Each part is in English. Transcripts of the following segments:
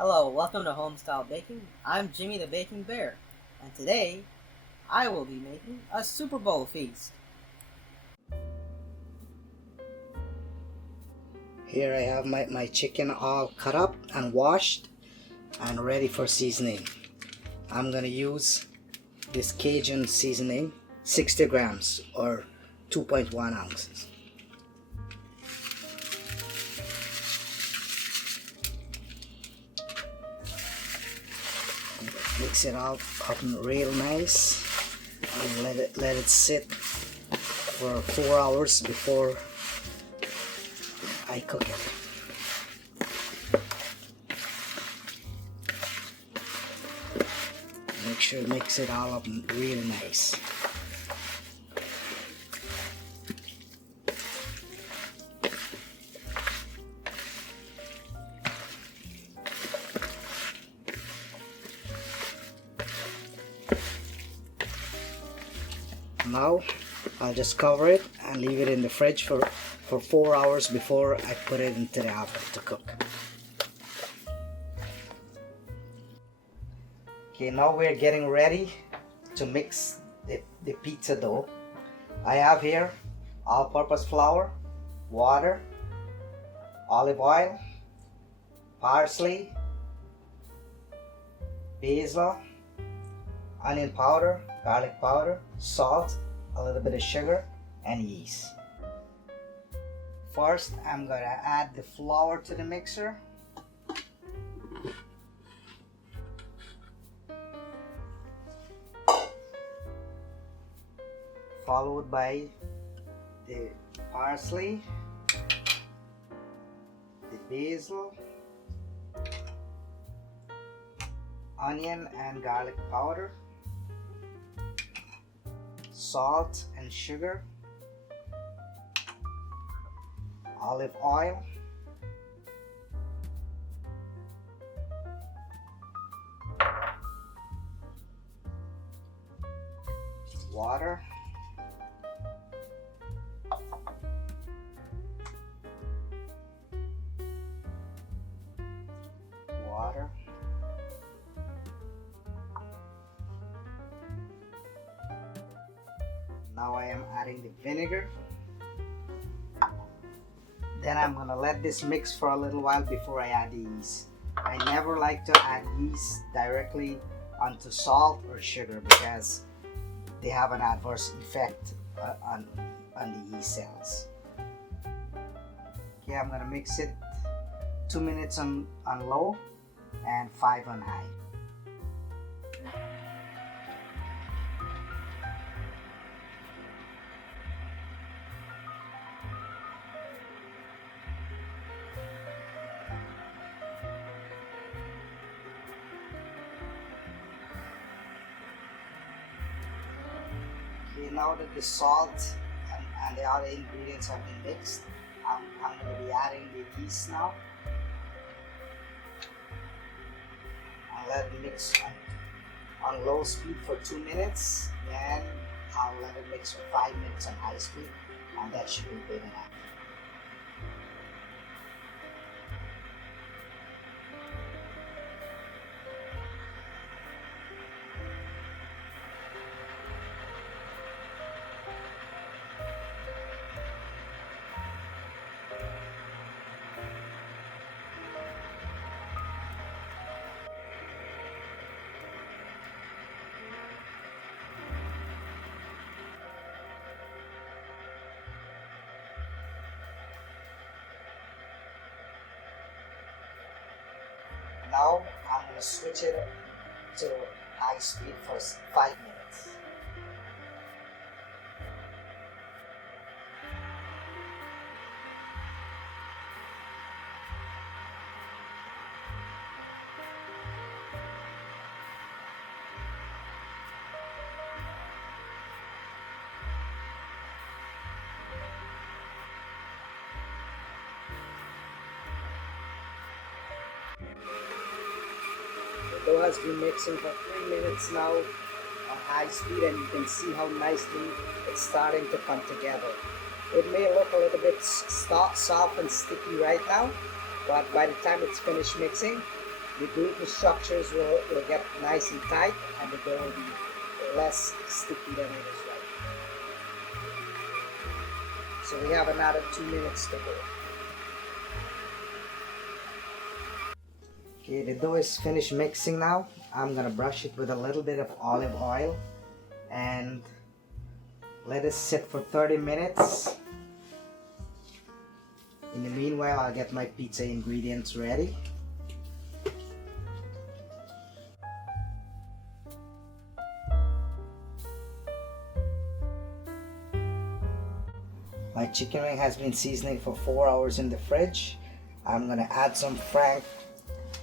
Hello, welcome to Homestyle Baking. I'm Jimmy the Baking Bear, and today I will be making a Super Bowl feast. Here I have my chicken all cut up and washed and ready for seasoning. I'm gonna use this Cajun seasoning, 60 grams or 2.1 ounces. Mix it all up real nice and let it sit for 4 hours before I cook it. Make sure to mix it all up real nice. Now I'll just cover it and leave it in the fridge for 4 hours before I put it into the oven to cook. Okay, now we're getting ready to mix the pizza dough. I have here all-purpose flour, water, olive oil, parsley, basil, onion powder, garlic powder, salt, a little bit of sugar, and yeast. First, I'm going to add the flour to the mixer. Followed by the parsley, the basil, onion and garlic powder, salt and sugar, olive oil, water, Now I am adding the vinegar. Then I'm gonna let this mix for a little while before I add the yeast. I never like to add yeast directly onto salt or sugar because they have an adverse effect on the yeast cells. Okay, I'm gonna mix it 2 minutes on low and 5 on high. Okay, now that the salt and the other ingredients have been mixed, I'm going to be adding the yeast now. I'll let it mix on low speed for 2 minutes, then I'll let it mix for 5 minutes on high speed, and that should be good enough. Now I'm going to switch it to high speed for 5 minutes. The dough has been mixing for 3 minutes now on high speed, and you can see how nicely it's starting to come together. It may look a little bit soft and sticky right now, but by the time it's finished mixing, The gluten structures will get nice and tight, and the dough will be less sticky than it is right. So we have another 2 minutes to go. Okay, the dough is finished mixing now. I'm gonna brush it with a little bit of olive oil and let it sit for 30 minutes. In the meanwhile, I'll get my pizza ingredients ready. My chicken wing has been seasoning for 4 hours in the fridge. I'm gonna add some Frank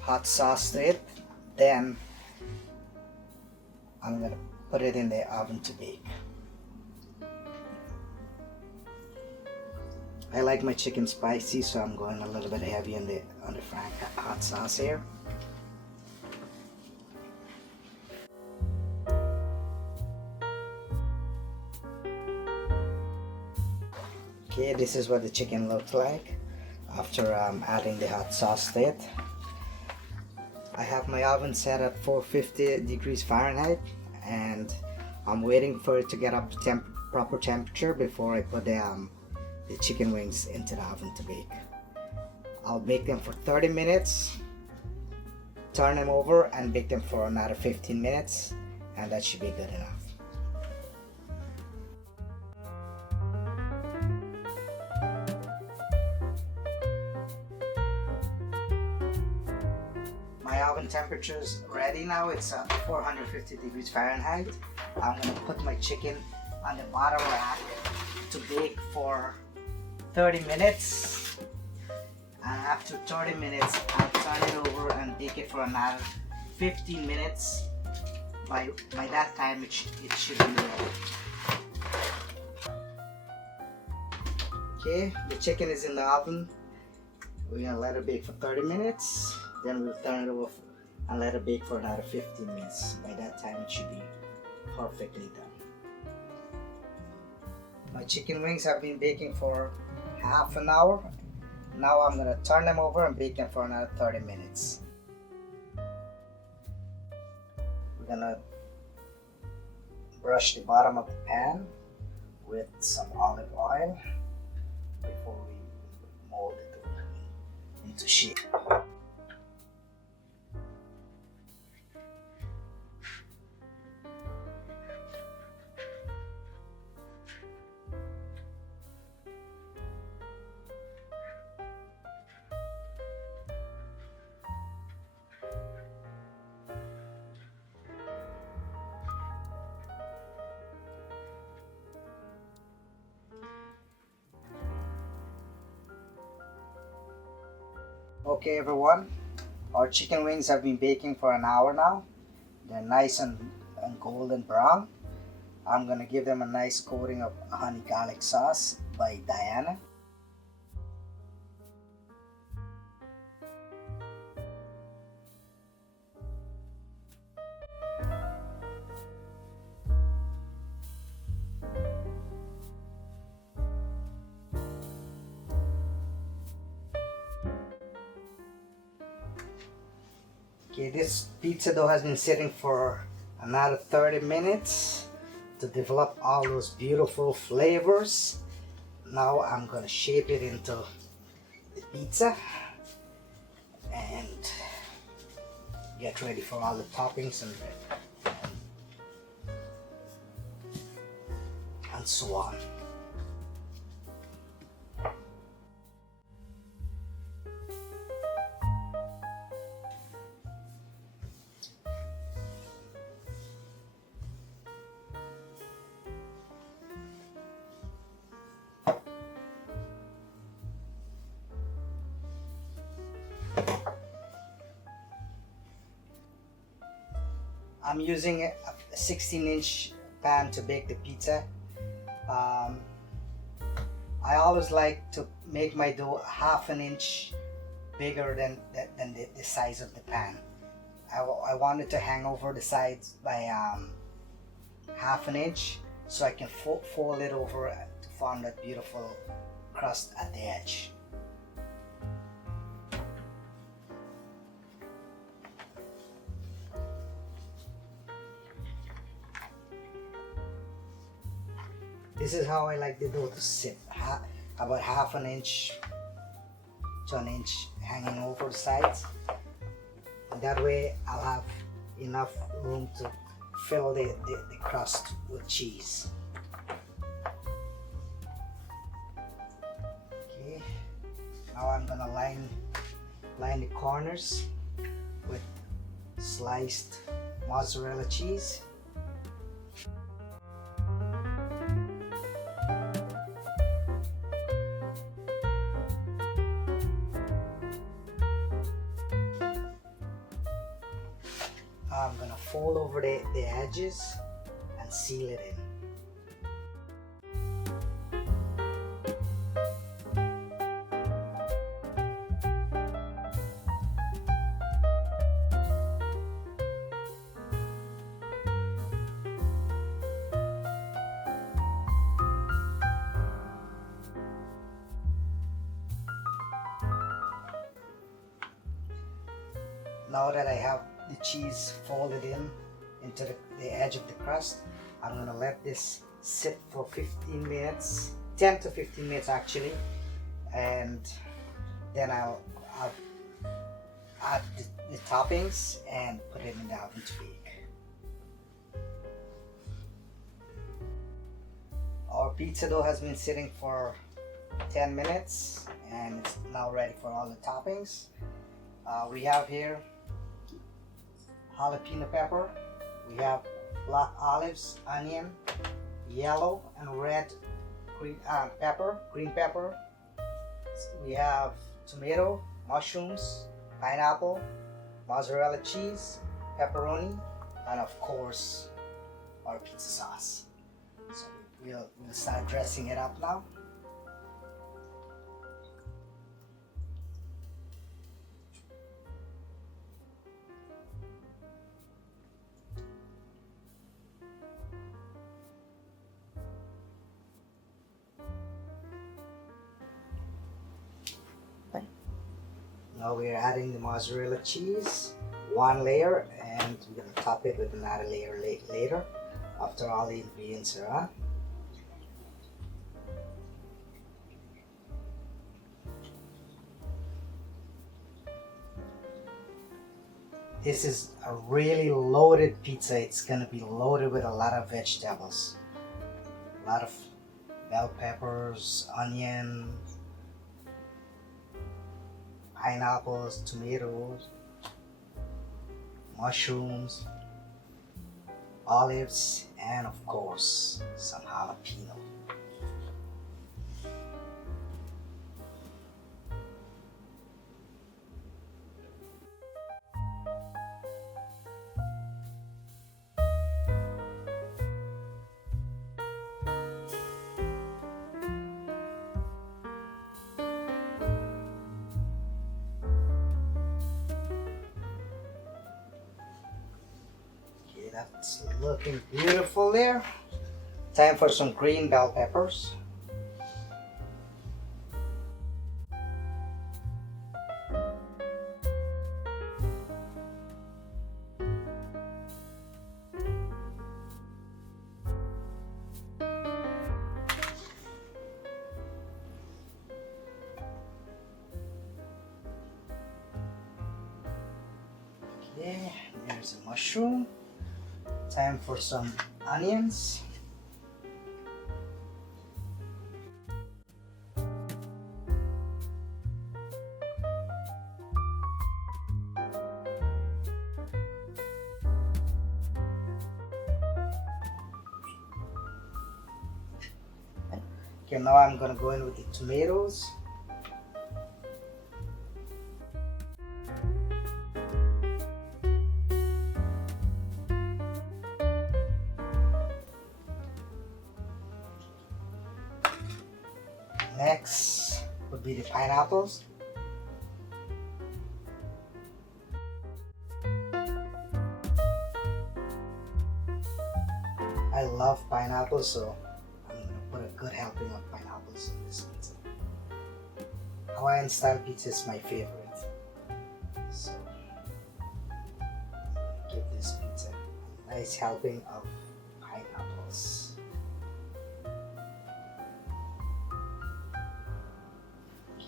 hot sauce to it. Then I'm gonna put it in the oven to bake. I like my chicken spicy, so I'm going a little bit heavy on the Frank hot sauce here. Okay, this is what the chicken looks like after adding the hot sauce to it. I have my oven set at 450 degrees Fahrenheit, and I'm waiting for it to get up to proper temperature before I put the chicken wings into the oven to bake. I'll bake them for 30 minutes, turn them over and bake them for another 15 minutes, and that should be good enough. My oven temperature is ready now. It's 450 degrees Fahrenheit. I'm gonna put my chicken on the bottom rack to bake for 30 minutes. And after 30 minutes, I'll turn it over and bake it for another 15 minutes. By that time, it should be ready. Okay, the chicken is in the oven. We're gonna let it bake for 30 minutes. Then we'll turn it over and let it bake for another 15 minutes. By that time, it should be perfectly done. My chicken wings have been baking for half an hour. Now I'm gonna turn them over and bake them for another 30 minutes. We're gonna brush the bottom of the pan with some olive oil before we mold it into shape. Okay everyone, our chicken wings have been baking for an hour now. They're nice and golden brown. I'm gonna give them a nice coating of honey garlic sauce by Diana. Okay, this pizza dough has been sitting for another 30 minutes to develop all those beautiful flavors. Now I'm gonna shape it into the pizza and get ready for all the toppings and so on. I'm using a 16-inch pan to bake the pizza. I always like to make my dough half an inch bigger than the size of the pan. I want it to hang over the sides by half an inch, so I can fold it over to form that beautiful crust at the edge. This is how I like the dough to sit. About half an inch to an inch hanging over the sides. And that way I'll have enough room to fill the crust with cheese. Okay, now I'm gonna line the corners with sliced mozzarella cheese. I'm gonna fold over the edges and seal it in. Now that I have the cheese folded into the edge of the crust, I'm gonna let this sit for 15 minutes, 10 to 15 minutes actually, and then I'll add the toppings and put it in the oven to bake. Our pizza dough has been sitting for 10 minutes and it's now ready for all the toppings. We have here jalapeno pepper, we have black olives, onion, yellow and red green pepper. We have tomato, mushrooms, pineapple, mozzarella cheese, pepperoni, and of course our pizza sauce. So we'll start dressing it up now. Now we're adding the mozzarella cheese, one layer, and we're going to top it with another layer later after all the ingredients are on. This is a really loaded pizza. It's going to be loaded with a lot of vegetables, a lot of bell peppers, onion, pineapples, tomatoes, mushrooms, olives, and of course some jalapeno. That's looking beautiful there. Time for some green bell peppers. Okay, there's a mushroom. Time for some onions. Okay, now I'm gonna go in with the tomatoes. Next would be the pineapples. I love pineapples, so I'm going to put a good helping of pineapples in this pizza. Hawaiian style pizza is my favorite. So give this pizza a nice helping of pineapples.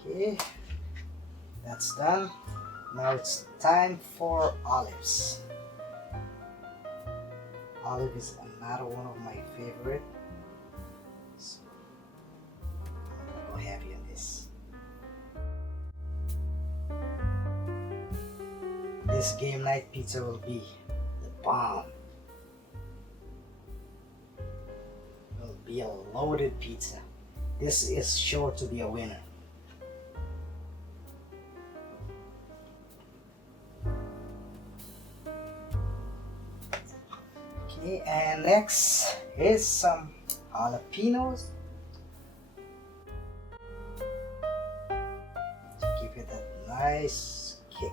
Okay, that's done. Now it's time for olives. Olive is another one of my favorite. So I'm gonna go heavy on this. This game night pizza will be the bomb. It will be a loaded pizza. This is sure to be a winner. Okay, and next is some jalapenos to give it that nice kick.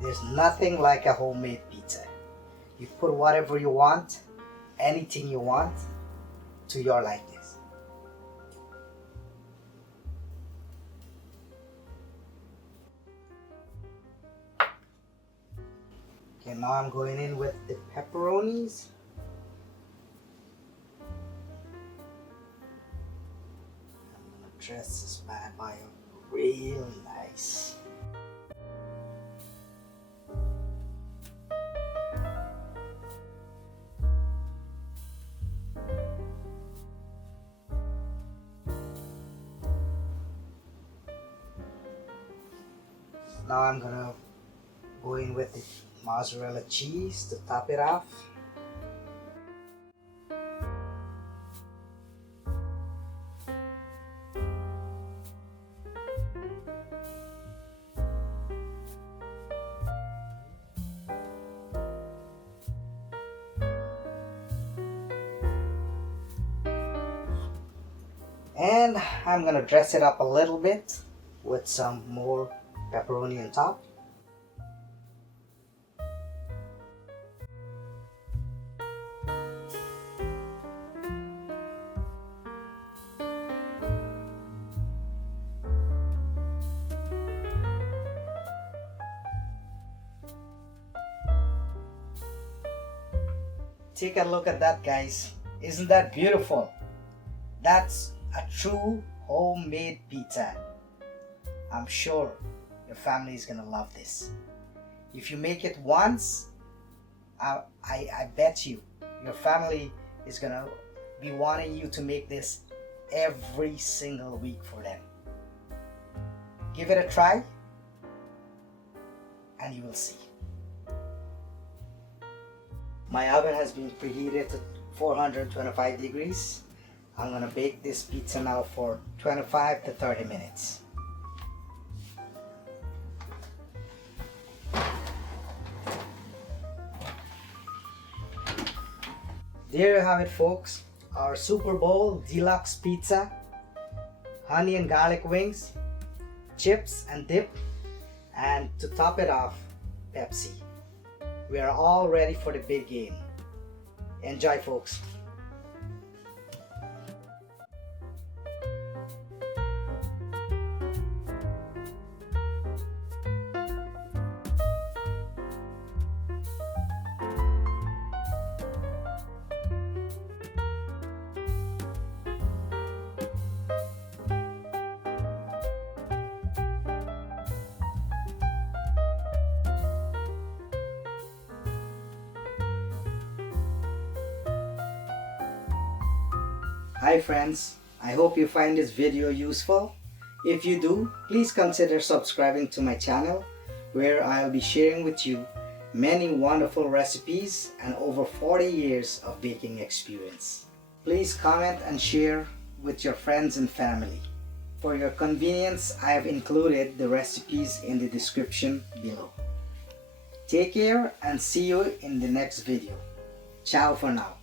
There's nothing like a homemade pizza. You put whatever you want, anything you want, to your likeness. Okay, now I'm going in with the pepperonis. I'm gonna dress this bad boy up real nice. Now I'm gonna go in with the mozzarella cheese to top it off. And I'm gonna dress it up a little bit with some more pepperoni on top. Take a look at that, guys. Isn't that beautiful? That's a true homemade pizza. I'm sure your family is gonna love this. If you make it once, I bet you your family is gonna be wanting you to make this every single week for them. Give it a try and you will see. My oven has been preheated to 425 degrees. I'm gonna bake this pizza now for 25 to 30 minutes. There you have it, folks. Our Super Bowl Deluxe pizza, honey and garlic wings, chips and dip, and to top it off, Pepsi. We are all ready for the big game. Enjoy, folks. Hi friends, I hope you find this video useful. If you do, please consider subscribing to my channel where I'll be sharing with you many wonderful recipes and over 40 years of baking experience. Please comment and share with your friends and family. For your convenience, I have included the recipes in the description below. Take care and see you in the next video. Ciao for now.